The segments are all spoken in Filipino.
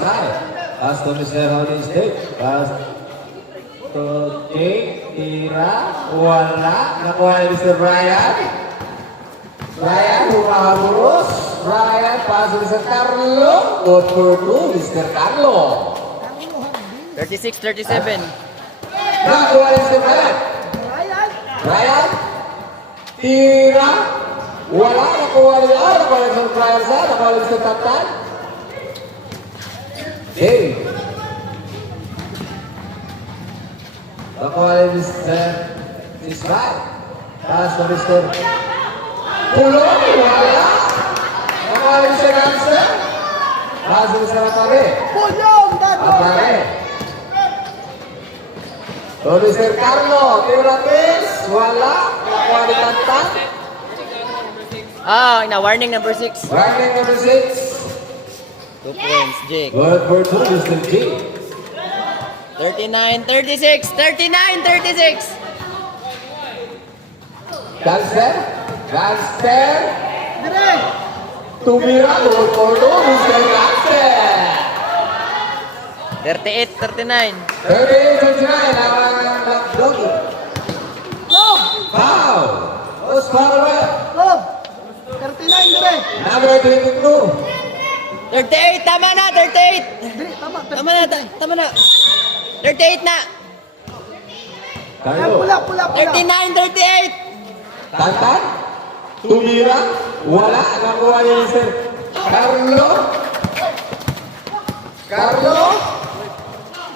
Smile. Pass to Mr. Holding Stick. Pass to Jake. Tira. Wala. Nakuha ni Mr. Brian. Brian, humahabulus. Brian, pass to Mr. Carlo. Good for 2, Mr. Carlo. 36-37. Nakuha ni Mr. Brian. Brian. Tira. Wala. Nakuha ni Mr. Brian sa. Nakuha ni Mr. Tatan. Hey. Nakuha ni Mr. Ismail. Pass to Mr. Pulong. Wala. Nakuha ni Mr. Ganser. Pass to Mr. Apare. Apare. To Mr. Carlo. Tira Pils. Wala. Nakuha ni Tatan. Ah, warning number 6. Warning number 6. 2 points, Jake. Good for 2, Mr. G. 39-36. 39-36. Ganser. Ganser. Tumira. Good for 2, Mr. Ganser. 38-39. 38-39. Nawalan ng Dogi. Foul. Who's foul away? Number 22. 38, tama na, 38. Tama na. 38 na. Carlo. 39-38. Tantan. Tumira. Wala. Nakuha ni Mr. Carlo.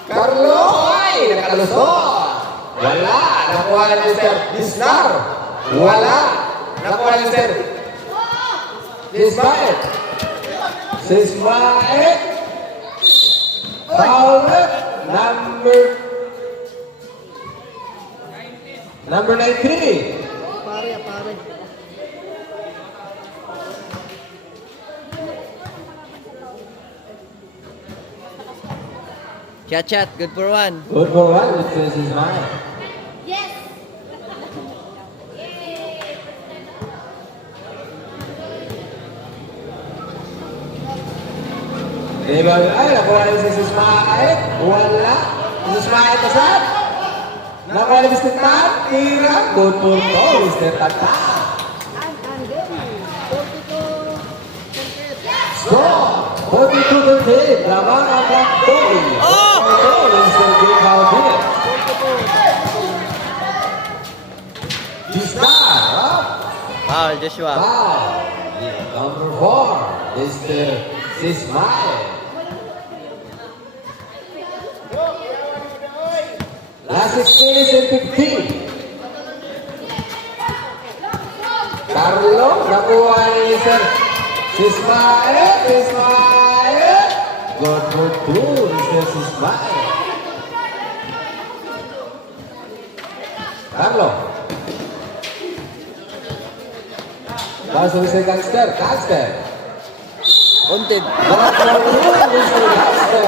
Carlo. Ay, nakalusot. Wala. Nakuha ni Mr. Disnar. Wala. Nakuha ni Mr. Ismail. Ismail. Foul number 19. Chat, good for 1. Good for 1, it says Ismail. Diba? Ay, nakuha ni si Ismail. Wala. Si Ismail kasat. Nakuha ni Mr. Tan. Tira. Good for 2, Mr. Tata. Score. 42-38. Laban ang Black Boy. Oh! Mr. Jake Halvin. Disnar. Foul, Joshua. Wow. Number 4, Mr. Ismail. Last 6 minutes and 15. Carlo, nakuha ni Mr. Ismail. Good for 2, Mr. Ismail. Carlo. Pass to Mr. Gangster. Wanted. Good for 2, Mr. Gangster.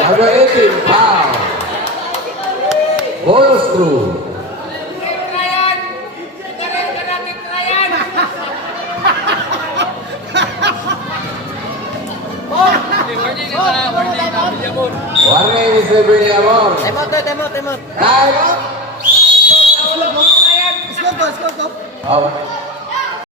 Number 18, foul. Bonus through. Warning, Mr. Villamor. Time out. Time out. Oh,